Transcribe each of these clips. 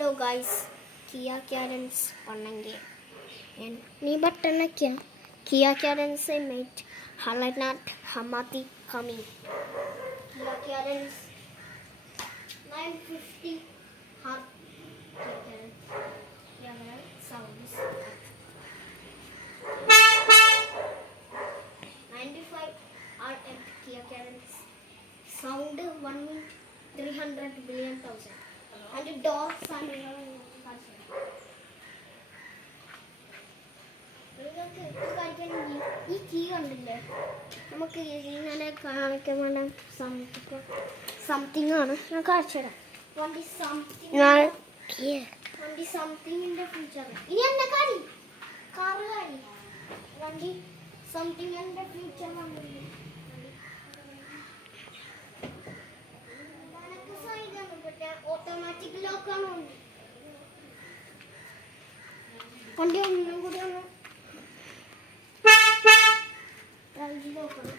Hello guys, किया Carens पढ़ेंगे नी button क्या किया कैरेंस से मेट हालनाट हमाती कमी किया कैरेंस 950 हाथ किया कैरेंस साउंड्स 95 RM किया Carens sound 1,300 billion thousand and dogs and ഈ കീ കണ്ടില്ലേ നമുക്ക് ഇങ്ങനെ കാണിക്കാൻ വേണ്ട സംതിങ് ആണ് ഞാൻ കാണിച്ചു തരാം വണ്ടി സംതിങ്ങിന്റെ ഫ്യൂച്ചർ ഇനി എന്നെ കാറി കാറ് കാറി വണ്ടി സംതിങ്ങിന്റെ ഫ്യൂച്ചർ വന്നില്ലേ ഓട്ടോമാറ്റിക് ലോക്കാണ് വണ്ടി ഒന്നും കൂടി ഒന്ന് നോക്കണം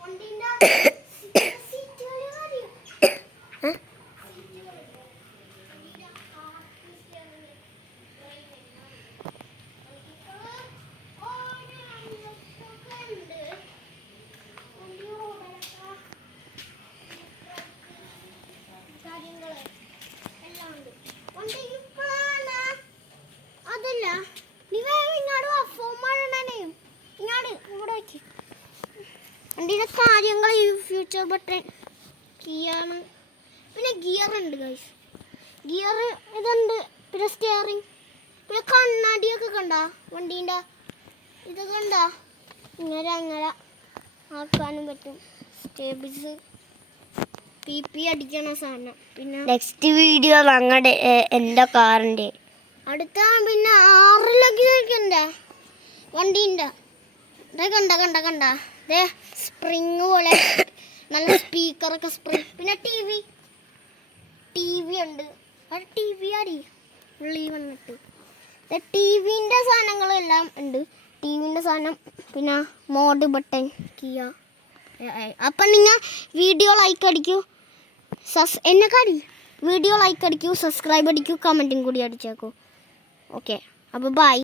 വണ്ടിന്റെ വണ്ടിയുടെ കാര്യങ്ങൾ ഈ ഫ്യൂച്ചർ ബട്ടൺ കീയാണ് പിന്നെ ഗിയർ ഉണ്ട് ഗൈസ് ഗിയർ ഇതുണ്ട് പിന്നെ സ്റ്റിയറിംഗ് പിന്നെ കണ്ണാടിയൊക്കെ കണ്ട വണ്ടീൻ്റെ ഇതൊക്കെ കണ്ട ഇങ്ങനെ അങ്ങനെ ആക്കാനും പറ്റും സ്റ്റേബിൾസ് PP അടിക്കണ സാധനം പിന്നെ നെക്സ്റ്റ് വീഡിയോ ഞങ്ങളുടെ എൻ്റെ കാറിൻ്റെ അടുത്ത പിന്നെ 6 ലക്ഷം വണ്ടീൻ്റെ ഇതേ കണ്ട ദേ സ്പ്രിങ് പോലെ നല്ല സ്പീക്കറൊക്കെ സ്പ്രിങ് പിന്നെ ടി വി ഉണ്ട് അത് ടി വി ആടി ഉള്ളി വന്നിട്ട് ടി വിൻ്റെ സാധനങ്ങളെല്ലാം ഉണ്ട് ടി വിൻ്റെ സാധനം പിന്നെ മോഡ് ബട്ടൺ കിയ അപ്പം നിങ്ങൾ വീഡിയോ ലൈക്ക് അടിക്കൂ എന്നെക്കാടി വീഡിയോ ലൈക്ക് അടിക്കൂ സബ്സ്ക്രൈബ് അടിക്കൂ കമൻറ്റും കൂടി അടിച്ചേക്കൂ ഓക്കെ അപ്പോൾ ബൈ.